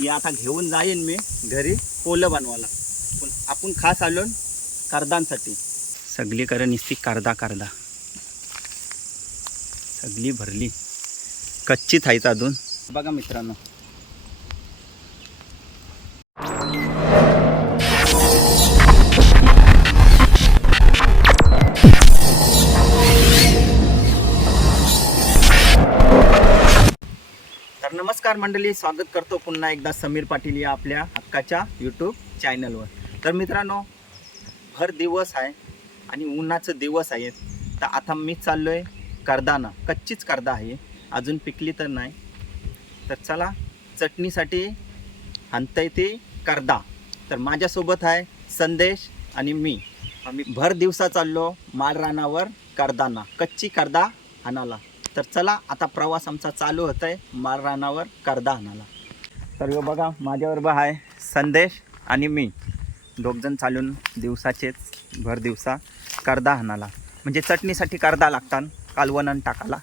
ही आता घेऊन जाईन मी घरी पोलं बनवायला. पण आपण खास आलो कर्दांसाठी. सगळीकडे निस्ती कर्दा कर्दा. सगळी भरली. कच्चीच आहेत अजून. बघा मित्रांनो नमस्कार मंडळी स्वागत करतो पुन्हा एकदा समीर पाटील या आपल्या हक्काच्या यूट्यूब चॅनलवर तर मित्रांनो भर दिवस आहे आणि उन्हाचं दिवस आहे. तर आता मी चाललो आहे करदाना. कच्चीच करदा आहे. अजून पिकली तर नाही. तर चला चटणीसाठी आणता येते करदा. तर माझ्यासोबत आहे संदेश आणि मी. आम्ही भर दिवसा चाललो माळ रानावर करदाना. कच्ची करदा आणाला तर चला आता प्रवास आमचा चालू होत आहे माळ रानावर करदा आणाला तर ह्यो बघा माझ्याबरोबर आहे संदेश आणि मी. दोघजण चालून दिवसाचेच भर दिवसा करदा आणाला म्हणजे चटणीसाठी करदा लागतात कालवणन टाकाला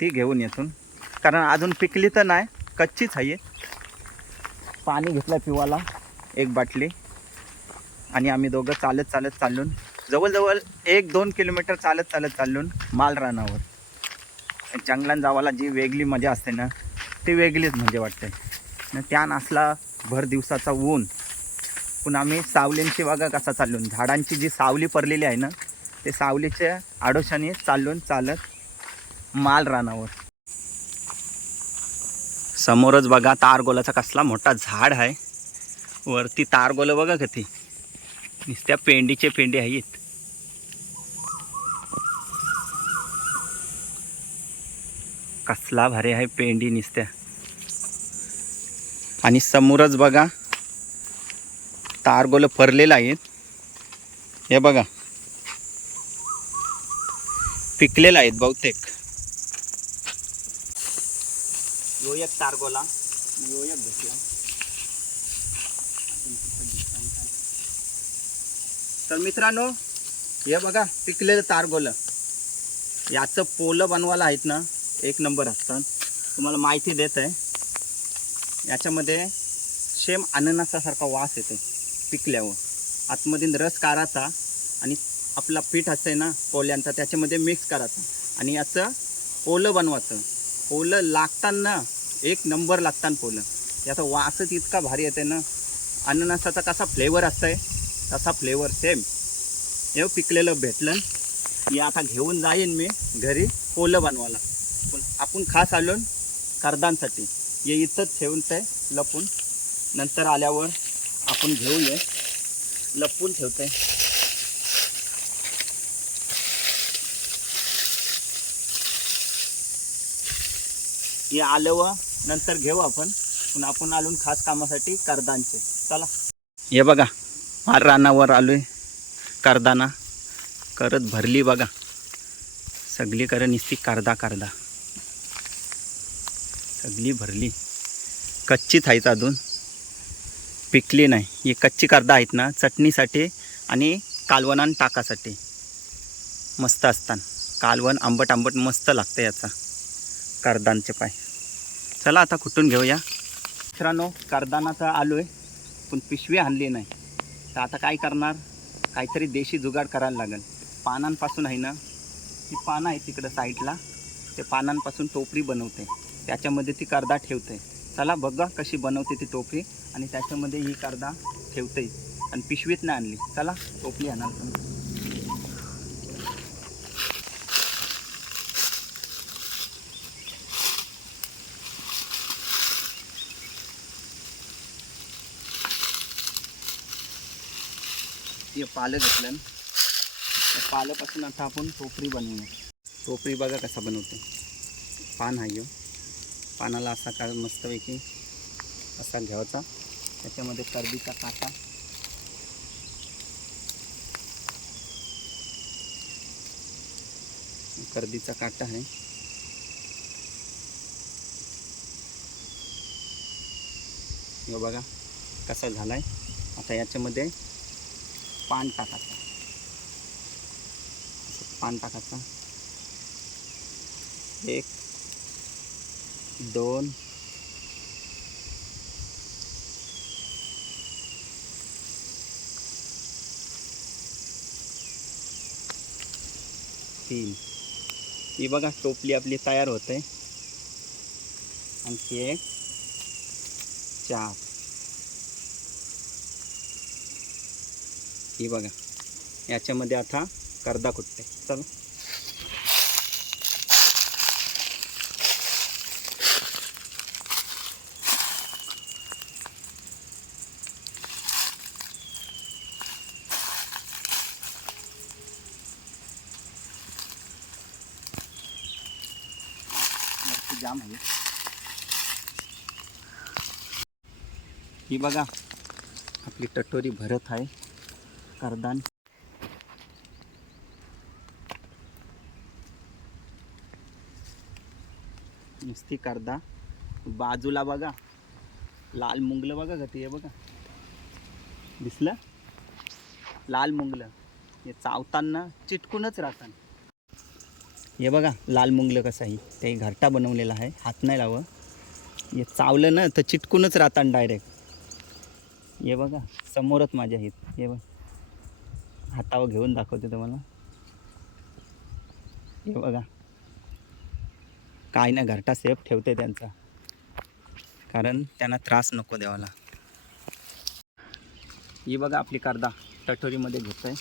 ती घेऊन येतून कारण अजून पिकली तर नाही कच्चीच आहे. पाणी घेतलं पिवाला एक बाटली. आणि आम्ही दोघं चालत चालत चालून जवळजवळ एक दोन किलोमीटर चालत चालत चालून मालरानावर. जंगलात जावाला जी वेगळी मजा असते ना ती वेगळीच म्हणजे वाटते. न त्यान असला भर दिवसाचा ऊन. पुन्हा आम्ही सावलींची वागा कसा चालून. झाडांची जी सावली पडलेली आहे ना ते सावलीच्या आडोशाने चालून चालत माल रानावर. समोरच बघा तारगोलाचा कसला मोठा झाड आहे. वरती तारगोलं बघा कधी नुसत्या पेंडीचे पेंडी आहेत. कसला भारी आहे पेंडी निसत्या. आणि समोरच बघा तारगोलं फरलेलं आहेत हे बघा. पिकलेलं आहेत बहुतेक. यो एक तारगोला. यो एक भेटला. तर मित्रांनो हे बघा पिकलेलं तारगोलं. याचं पोलं बनवायला आहेत ना एक नंबर असतात. तुम्हाला माहिती देत आहे. याच्यामध्ये शेम अननसासारखा वास येतो पिकल्यावर. आतमधून रस काढायचा आणि आपला पीठ असतं ना पोल्यांचा त्याच्यामध्ये मिक्स करायचा. आणि याचं ओलं बनवायचं. पोलं लागताना एक नंबर लागताना पोलं. याचा वासच इतका भारी येते ना. अननसाचा कसा फ्लेवर असतंय तसा फ्लेवर सेम हे पिकलेलं भेटलं. मी आता घेऊन जाईन मी घरी पोलं बनवायला. पण आपण खास आलो कर्दांसाठी. हे इथंच ठेवून ते लपून. नंतर आल्यावर आपण घेऊया. लपून ठेवते. हे आलं व नंतर घेऊ आपण. पण आपण आलून खास कामासाठी कर्दांचे. चला. हे बघा मार रानावर आलोय. करदाना. करत भरली बघा. सगळीकडे निस्ती करदा करदा. सगळी भरली. कच्चीच आहेत अजून. पिकली नाही. ही कच्ची करदा आहेत ना चटणीसाठी आणि कालवणान टाकासाठी. मस्त असतात कालवण आंबट आंबट मस्त लागतं याचा. करदांचे पाय. चला आता कुठून घेऊया? मित्रांनो करदाना तर आलो आहे पण पिशवी आणली नाही. तर आता काय करणार? काहीतरी देशी जुगाड करायला लागेल. पानांपासून आहे ना ती पानं आहे तिकडं साईडला. ते पानांपासून टोपरी बनवते. त्याच्यामध्ये ती करदा ठेवते. चला बघा कशी बनवते ती टोपली आणि त्याच्यामध्ये ही करदा ठेवते. आणि पिशवीत नाही आणली. चला टोपली आणाल तुम्ही. हे पालं घेतलं त्या पाल्यापासून आता आपण टोपरी बनवूया. टोपरी बघा कसा बनवतो. पान आहे हो. पानाला असा का मस्तपैकी असा घ्यायचा. त्याच्यामध्ये कर्दीचा काटा. कर्दीचा काटा आहे. हे बघा कसा झाला आहे आता याच्यामध्ये पान टाकायचं. पान टाकायचं. एक दोन. तीन. ही बघा टोपली आपली तयार होते. आणखी एक. चार. ही बघा याच्यामध्ये आता करदा कुठते? चालू. जाम आहे ही बघा आपली टटोरी भरत आहे करदान. नुसती करदा. बाजूला बघा लाल मुंगलं बघा का ते बघा. दिसलं? लाल मुंगलं. हे चावताना चिटकूनच राहतात हे बघा लाल मुंगलं कसं आहे. ते घरटा बनवलेला आहे. हात नाही लावं हे चावलं ना तर चिटकूनच राहतात डायरेक्ट हे बघा समोरच माझ्या आहेत. हे बघ. हातावर घेऊन दाखवते तुम्हाला. हे बघा. काय ना घरटा सेफ ठेवते त्यांचा. कारण त्यांना त्रास नको द्यावाला ही बघा आपली कर्दा. टटोरीमध्ये घेत आहे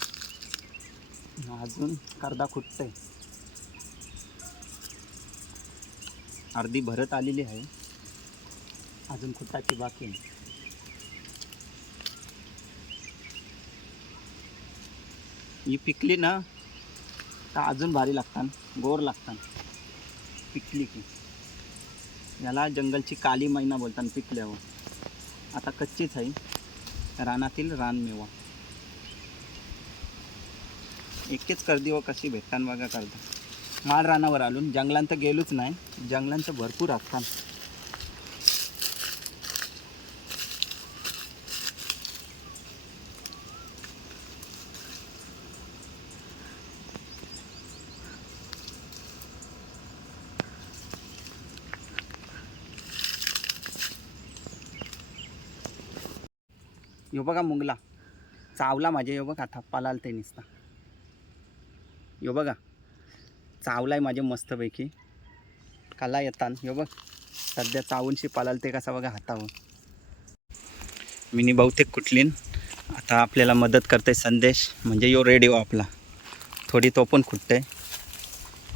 अजून कर्दा आहे अर्धी भरत आलेली आहे. अजून खुटाची बाकी आहे. ही पिकली ना तर अजून भारी लागतात गोर लागतात. पिकली की. याला जंगलची काली मैना बोलतात पिकल्यावर. आता कच्चीच आहे. रानातील रानमेवा एकेच कर्दी व कशी भेटतान बघा करता माळ रानावर आलून जंगलांत तर गेलोच नाही. जंगलांत भरपूर असतात. यो बघा मुंगला. चावला माझ्या यो बघा थप्पाला ते निसता. यो बघा. चावलाय माझे मस्तपैकी. काला येतात यो बघ. सध्या चावूनशी पालाल ते कसा बघा हातावर. मिनी बहुतेक कुठलीन. आता आपल्याला मदत करते संदेश. म्हणजे यो रेडिओ आपला. थोडी तो पण खुटते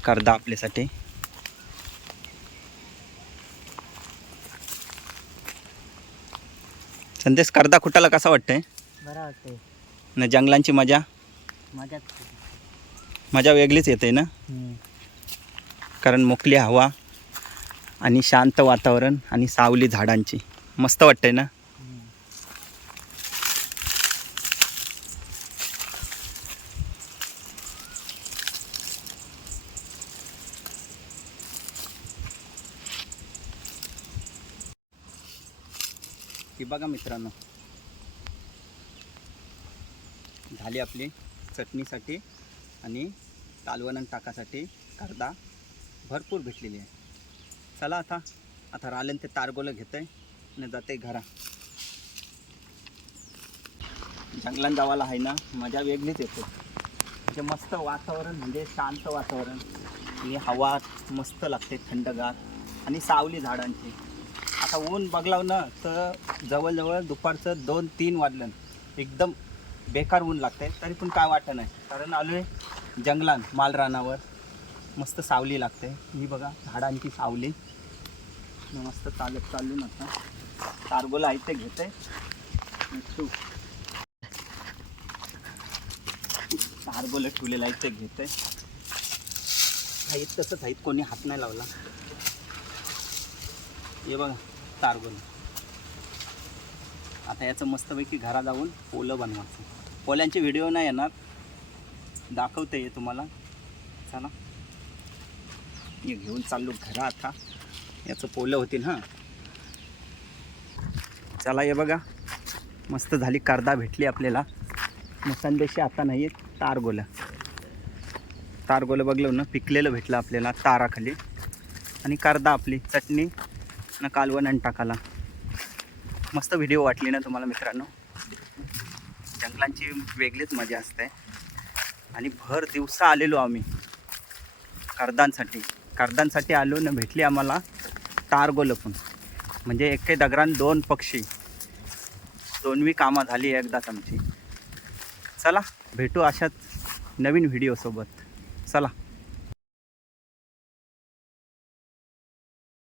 करदा आपल्यासाठी. संदेश करदा खुटाला कसा वाटतंय? बरं वाटते ना जंगलांची मजा? मजाच मजा वेगळीच येते ना? कारण मोकळी हवा आणि शांत वातावरण आणि सावली झाडांची. मस्त वाटतंय ना? ही बघा मित्रांनो. झाली आपली चटणीसाठी. आणि कालवण टाकासाठी कर्दा भरपूर भेटलेली आहे. चला आता आता राहिलं ते तारगोलं घेतंय आणि जाते घरा. जंगलात जावाला आहे ना मजा वेगळीच येते. म्हणजे मस्त वातावरण म्हणजे शांत वातावरण. आणि हवा मस्त लागते थंडगार. आणि सावली झाडांची. आता ऊन बघलाव ना तर जवळजवळ दुपारचं दोन तीन वाजलं एकदम बेकार ऊन लागते तरी पण काय वाटत नाही कारण आलो आहे जंगलात मालरानावर. मस्त सावली लागते. ही बघा झाडांची सावली. मस्त चालत चालली ना आता कारगोला आहे ते. घेते कारगोला ठेवलेलं आहे ते घेते. आहेत तसंच आहेत कोणी हात नाही लावला. हे बघा तारगोल आता याचं मस्तपैकी घरा जाऊन ओलं बनवायचं. पोल्यांचे व्हिडिओ नाही येणार. दाखवते ये तुम्हाला. चला. हे घेऊन चाललो घरा आता. याचं पोलं होतील हां. चला हे बघा. मस्त झाली करदा भेटली आपल्याला. मग संदेशी आता नाही आहे तारगोलं तारगोलं बघलं ना पिकलेलं भेटलं आपल्याला ताराखाली. आणि करदा आपली चटणी ना कालवण आणि टाकाला. मस्त व्हिडिओ वाटली ना तुम्हाला मित्रांनो? जंगलांची वेगळीच मजा असते. आणि भर दिवसा आलेलो आम्ही. कर्दांसाठी कर्दांसाठी आलो ना भेटली आम्हाला टारगोल पण. म्हणजे एके दगरान दोन पक्षी. दोनवी कामं झाली एकदाच आमची. चला भेटू अशाच नवीन व्हिडिओसोबत चला.